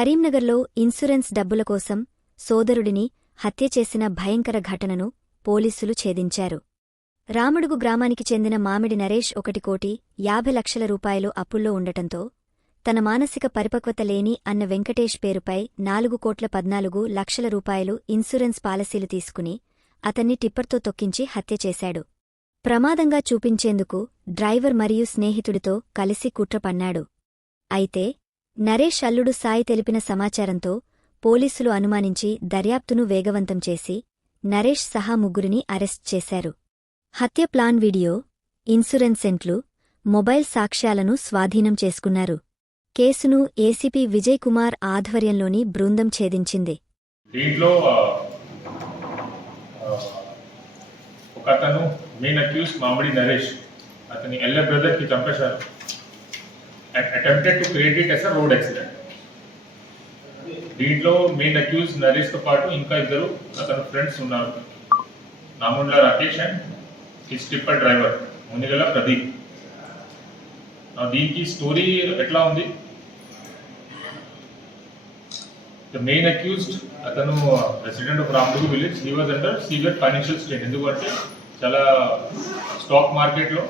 కరీంనగర్లో ఇన్సూరెన్స్ డబ్బుల కోసం సోదరుడిని హత్య చేసిన భయంకర ఘటనను పోలీసులు ఛేదించారు. రామడుగు గ్రామానికి చెందిన మామిడి నరేష్ 1,50,00,000 రూపాయలు అప్పుల్లో ఉండటంతో తన మానసిక పరిపక్వత లేని అన్న వెంకటేష్ పేరుపై 4,14,00,000 రూపాయలు ఇన్సూరెన్స్ పాలసీలు తీసుకుని అతన్ని టిప్పర్తో తొక్కించి హత్య చేశాడు. ప్రమాదంగా చూపించేందుకు డ్రైవర్ మరియు స్నేహితుడితో కలిసి కుట్ర పన్నాడు. అయితే నరేష్ అల్లుడు సాయి తెలిపిన సమాచారంతో పోలీసులు అనుమానించి దర్యాప్తును వేగవంతం చేసి నరేష్ సహా ముగ్గురిని అరెస్ట్ చేశారు. హత్య ప్లాన్ వీడియో, ఇన్సూరెన్స్ సెంట్లు, మొబైల్ సాక్ష్యాలను స్వాధీనం చేసుకున్నారు. కేసును ఏసీపీ విజయ్ కుమార్ ఆధ్వర్యంలోని బృందం ఛేదించింది. దీంట్లో ఒకతను మెయిన్ అక్యూజ్ మామిడి నరేష్, అతని ఎల్డర్ బ్రదర్ కి చంపేశారు. Attempted to create it as a road accident. దీంట్లో మెయిన్ అక్యూజ్ నరేష్ తో పాటు ఇంకా ఇద్దరు అతని ఫ్రెండ్స్ ఉన్నారు. Namundla Rakesh and his tipper driver Munigala Pradeep. దీనికి స్టోరీ ఎట్లా ఉంది? ద మెయిన్ అక్యూజ్డ్ అతను resident of Ramadugu village. He was under severe financial strain. ఎందుకంటే చాలా స్టాక్ మార్కెట్లో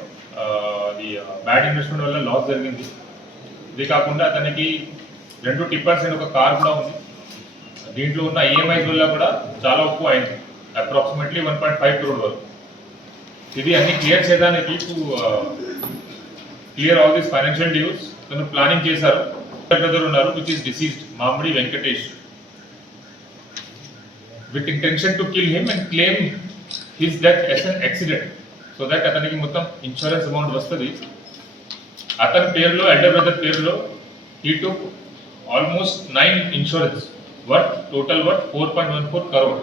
బ్యాడ్ ఇన్వెస్ట్మెంట్ వల్ల లాస్ జరిగింది. ఇది కాకుండా అతనికి 2 టిప్పర్స్ అండ్ ఒక కార్ కూడా ఉంది. దీంట్లో ఉన్న ఈఎంఐస్ వల్ల కూడా చాలా ఎక్కువ అయింది, అప్రాక్సిమేట్లీ 1.5 crore వరకు. ఇది అన్ని క్లియర్ చేయడానికి clear all this financial dues తను ప్లానింగ్ చేశారు. బ్రదర్ ఉన్నారు which is deceased Mamidi Venkatesh, with intention to kill him and claim his death as an accident, so that అతనికి మొత్తం ఇన్సూరెన్స్ అమౌంట్ వస్తుంది. అతని పేరులో, ఎల్డర్ బ్రదర్ పేరులో he took almost 9 insurance worth, total worth 4.14 crore.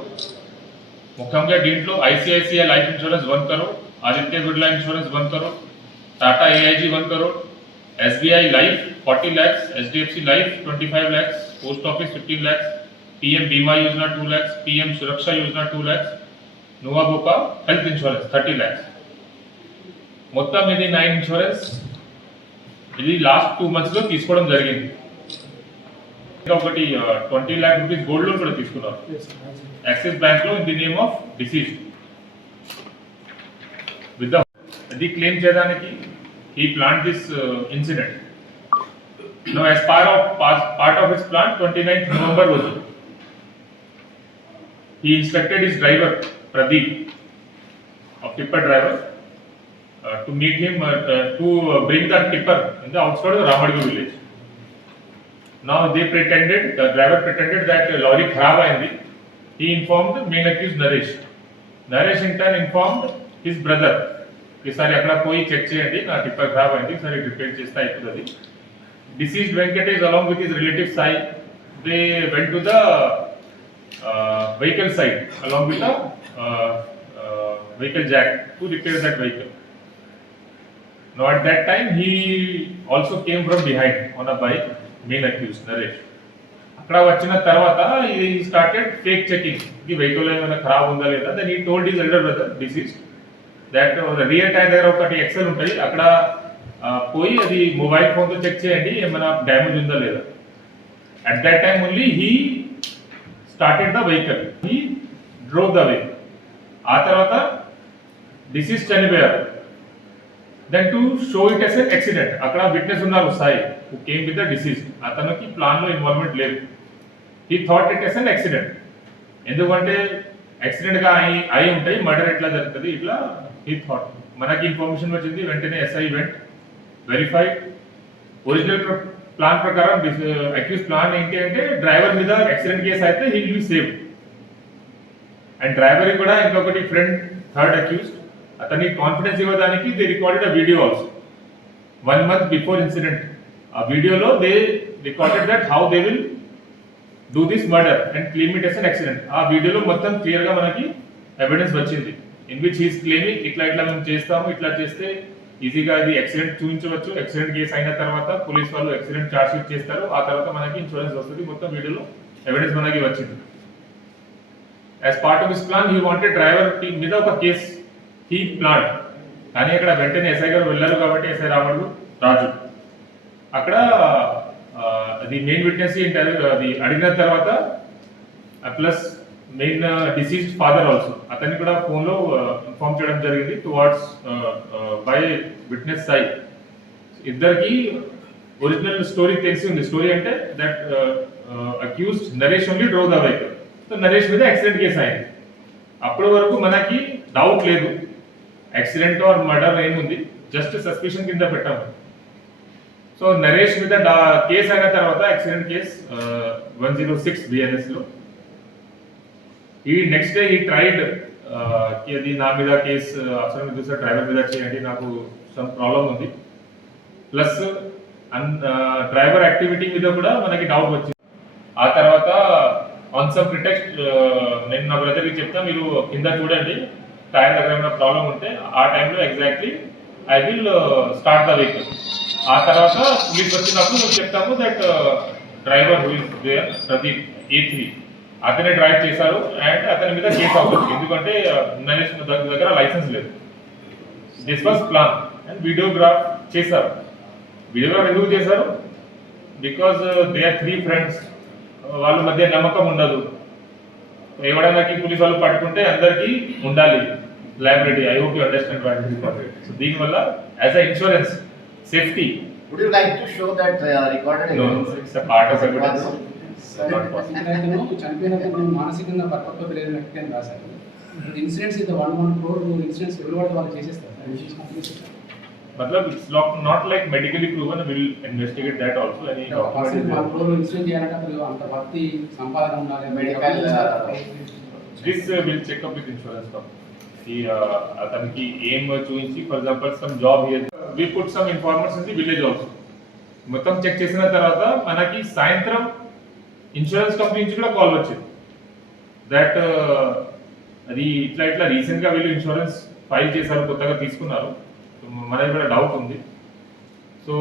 ముఖ్యంగా దీంట్లో ICICI life insurance 1 crore, Aditya Birla insurance 1 crore, Tata AIG 1 crore, SBI life 40 lakhs, HDFC life 25 lakhs, post office 15 lakhs, PM Bima Yojana 2 lakhs, PM Suraksha Yojana 2 lakhs, నువాబోపా health insurance 30 lakhs. మొత్తం ఇది 9 ఇన్సూరెన్స్. ఇది లాస్ట్ 2 months లో తీసుకోవడం జరిగింది. ఇంకా ఒకటి 20 lakh rupees గోల్డ్ లోన్ కూడా తీసుకున్నారు యాక్సిస్ బ్యాంక్ లో in the name of disease. With ఇది క్లెయిమ్ చేయడానికి he planned this incident. Now as part of his plan, 29th November was it. He instructed his driver Pradeep, a tipper driver, to meet him to bring that tipper in the outskirts of Ramadgu village. Now the driver pretended that lorry kharab ayindi. He informed the main accused Naresh. Naresh in turn informed his brother, ఈసారి అక్కడ పోయి చెక్ చేయండి, నా టిప్పర్ ఖరాబ్ అయింది, సరే repair చేస్తే అయిపోతుంది. Deceased Venkatesh along with his relative Sai, they went to the vehicle side along with the vehicle jack to repair that vehicle. Now at that time he also came from behind on a bike, main accused Naresh. అక్కడ వచ్చిన తర్వాత he started fake checking the vehicle ఏమైనా ఖరాబ్ ఉందా లేదా. then he told his elder brother deceased that real tyre దగ్గర ఒకటి ఎక్సెల్ ఉంటుంది, అక్కడ పోయి అది మొబైల్ ఫోన్తో చెక్ చేయండి ఏమైనా డ్యామేజ్ ఉందా లేదా. At that time only he started the vehicle, he drove the vehicle. ఆ తర్వాత డిసీజ్ చనిపోయారు. Then to show it as an accident, అక్కడ విట్నెస్ ఉన్నారు Sai who came with the deceased. అతనికి ప్లాన్ లో ఇన్వాల్వ్మెంట్ లేదు. He thought it as an accident. ఎందుకంటే accident గా అయి ఉంటాయి, మర్డర్ ఎట్లా జరుగుతుంది, ఇట్లా హీ థాట్. మనకి ఇన్ఫర్మేషన్ వచ్చింది, వెంటనే SI went, verified. Original plan ప్రకారం అక్యూజ్ ప్లాన్ ఏంటి అంటే డ్రైవర్ మీద యాక్సిడెంట్ కేసు అయితే he will be save. And driver కూడా ఇంకొకటి ఫ్రెండ్ థర్డ్ అక్యూజ్, అతనికి కాన్ఫిడెన్స్ ఇవ్వడానికి they recorded a video also 1 month before incident. ఆ వీడియోలో they recorded that how they will do this murder and claim it as an accident. ఆ వీడియోలో మొత్తం క్లియర్ గా మనకి ఎవిడెన్స్ వచ్చింది, ఇన్ విచ్ హీస్ క్లెయిమింగ్ ఇట్లా మేము చేస్తాము, ఇట్లా చేస్తే ఈజీగా అది యాక్సిడెంట్ చూపించవచ్చు. యాక్సిడెంట్ కేసు అయిన తర్వాత పోలీస్ వాళ్ళు యాక్సిడెంట్ ఛార్జ్ షీట్ చేస్తారు, ఆ తర్వాత మనకి ఇన్సూరెన్స్ వస్తుంది. మొత్తం వీడియోలో ఎవిడెన్స్ మనకి వచ్చింది. As part of his plan he wanted driver మీద ఒక కేసు హీ ప్లాన్. కానీ అక్కడ వెంటనే ఎస్ఐ గారు వెళ్ళారు కాబట్టి ఎస్ఐ రాముడు రాజు అక్కడ అది మెయిన్ విట్నెస్ ఇంటర్వ్యూ అది అడిగిన తర్వాత plus main deceased father also అతన్ని కూడా ఫోన్లో ఇన్ఫార్మ్ చేయడం జరిగింది టువార్డ్స్ బై విట్నెస్ సైడ్. ఇద్దరికి ఒరిజినల్ స్టోరీ తెలిసి ఉంది. స్టోరీ అంటే that accused Naresh only drove the vehicle. So Naresh మీద యాక్సిడెంట్ కేసు అయింది. అప్పటి వరకు మనకి డౌట్ లేదు యాక్సిడెంట్ ఆర్ మర్డర్ ఏముంది, జస్ట్ సస్పిషన్ కింద పెట్టాము. సో నరేష్ మీద కేసు అయిన తర్వాత యాక్సిడెంట్ కేసు 106 బిఎన్ఎస్ లో ఈ నెక్స్ట్ డే ఈ ట్రైడ్ అది నా మీద కేసు అవసరం చూసారు, డ్రైవర్ మీద చేయండి, నాకు సమ్ ప్రాబ్లం ఉంది, ప్లస్ డ్రైవర్ యాక్టివిటీ మీద కూడా మనకి డౌట్ వచ్చింది. ఆ తర్వాత ఆన్ సమ్ ప్రిటెక్స్ట్ నేను నా బ్రదర్కి చెప్తా, మీరు కింద చూడండి టైర్ దగ్గర ఏమైనా ప్రాబ్లం ఉంటే ఆ టైంలో exactly I will start the vehicle. ఆ తర్వాత మీకు వచ్చినప్పుడు చెప్తాము that driver who is there Pradeep A3 అతనే డ్రైవ్ చేశారు అండ్ అతని మీద కేసు అవుతుంది, ఎందుకంటే నరేష్ దగ్గర లైసెన్స్ లేదు. This was plan and videograph చేశారు. వీడియోగ్రాఫ్ ఎందుకు చేశారు? బికాజ్ దే ఆర్ 3 ఫ్రెండ్స్, వాళ్ళ మధ్య నమ్మకం ఉండదు. ఎవడైనాకి పోలీసు వాళ్ళు పట్టుకుంటే అందరికీ ఉండాలి liability. I hope you understand what is important. So దీనివల్ల as a insurance safety. Would you like to show that recorded evidence? No, it's a part of evidence. చనిపోయిన మానసికంగా పరిపక్వత లేని వ్యక్తి అని రాశారు. ఇన్సిడెంట్స్ ఇది 1 crore ఇన్సిడెంట్స్ ఎవరి వాళ్ళు చేసేస్తారు. मतलब it's not like medically proven. We'll investigate that also. Any document 1 crore incident చేయాలంటే అతను అంత భక్తి సంపాదన ఉండాలి. Medical, this we'll check up with insurance company. అతనికి ఏం చూపించి for example some job here we put some informers in the village also. మొత్తం చెక్ చేసిన తర్వాత మనకి సాయంత్రం ఇన్సూరెన్స్ కంపెనీ నుంచి కూడా కాల్ వచ్చింది దట్ అది ఇట్లా రీసెంట్ గా వీళ్ళు ఇన్సూరెన్స్ ఫైల్ చేశారు, కొత్తగా తీసుకున్నారు, మనకి కూడా డౌట్ ఉంది. So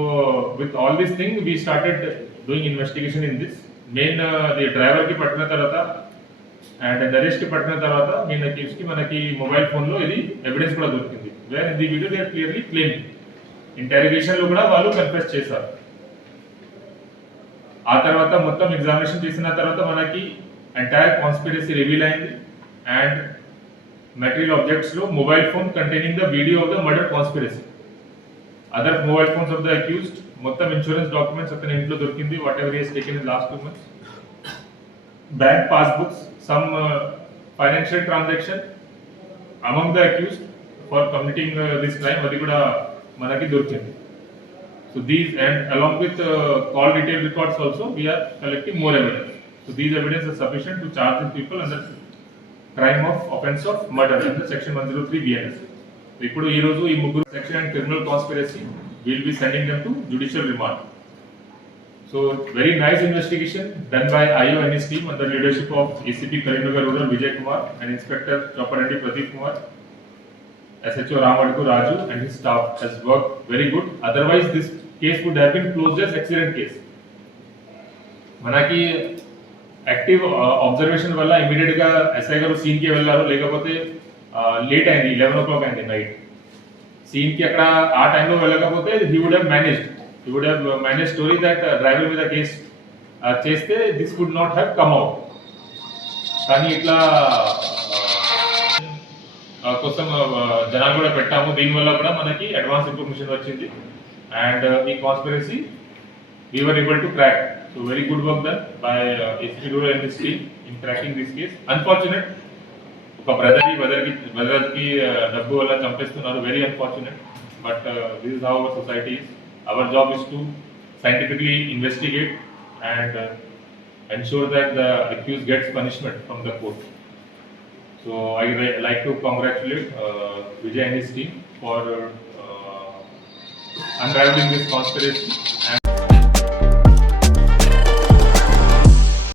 with all this thing we started doing investigation in this. Main అది డ్రైవర్ కి పట్టిన తర్వాత అండ్ నరేష్ కి పట్టిన తర్వాత మెయిన్ అక్యూజ్ కి మనకి మొబైల్ ఫోన్ లో ఇది ఎవిడెన్స్ కూడా దొరికింది. Where in the video they are clearly claim. Interrogation లో కూడా వాళ్ళు కన్ఫెస్ చేశారు. ఆ తర్వాత మొత్తం ఎగ్జామినేషన్ చేసిన తర్వాత మనకి ఎంటైర్ కాన్స్పిరసీ రివీల్ అయింది అండ్ మెటీరియల్ ఆబ్జెక్ట్స్ లో mobile phone containing the video of the murder conspiracy, other mobile phones of the accused, మొత్తం ఇన్సూరెన్స్ డాక్యుమెంట్స్ అతని ఇంట్లో దొరికింది, what ever has taken in last 2 months, bank passbooks, some financial transaction among the accused for committing this crime, అది కూడా మనకి దొరికింది. So these and along with call detail records also we are collecting more evidence. So these evidence is sufficient to charge these people under crime of offense of murder under section 103 BNS. ఇప్పుడు ఈ రోజు ఈ ముగ్గురు section and criminal conspiracy will be sending them to judicial remand. So very nice investigation done by IO and his team under leadership of ACP Karimnagar Rural Vijay Kumar and Inspector Choppareddy Pradeep Kumar. SHO Ramadku Raju and his staff has worked very good. Otherwise this case would have been closed as accident case. మనకి active observation వల్ల ఇమీడియట్ గా ఎస్ఐ గారు సీన్ కి వెళ్ళారు, లేకపోతే లేట్ అయింది, 11 o'clock అయింది night. Scene కి అక్కడ ఆ టైంలో వెళ్ళకపోతే he would have manage story that driver మీద కేస్ చేస్తే this would not have come out. కానీ ఇట్లా కోసం జనాలు కూడా పెట్టాము, దీనివల్ల కూడా మనకి అడ్వాన్స్ ఇన్ఫర్మేషన్ వచ్చింది అండ్ ఈ conspiracy we were able to crack. So very good work done by SP Rural and his team in cracking this case. Unfortunate, ఒక బ్రదర్ కి డబ్బు వల్ల చంపేస్తున్నారు, very unfortunate, but this is how our society is. Our job is to scientifically investigate and ensure that the accused gets punishment from the court. So I like to congratulate Vijay and his team for unraveling this conspiracy. And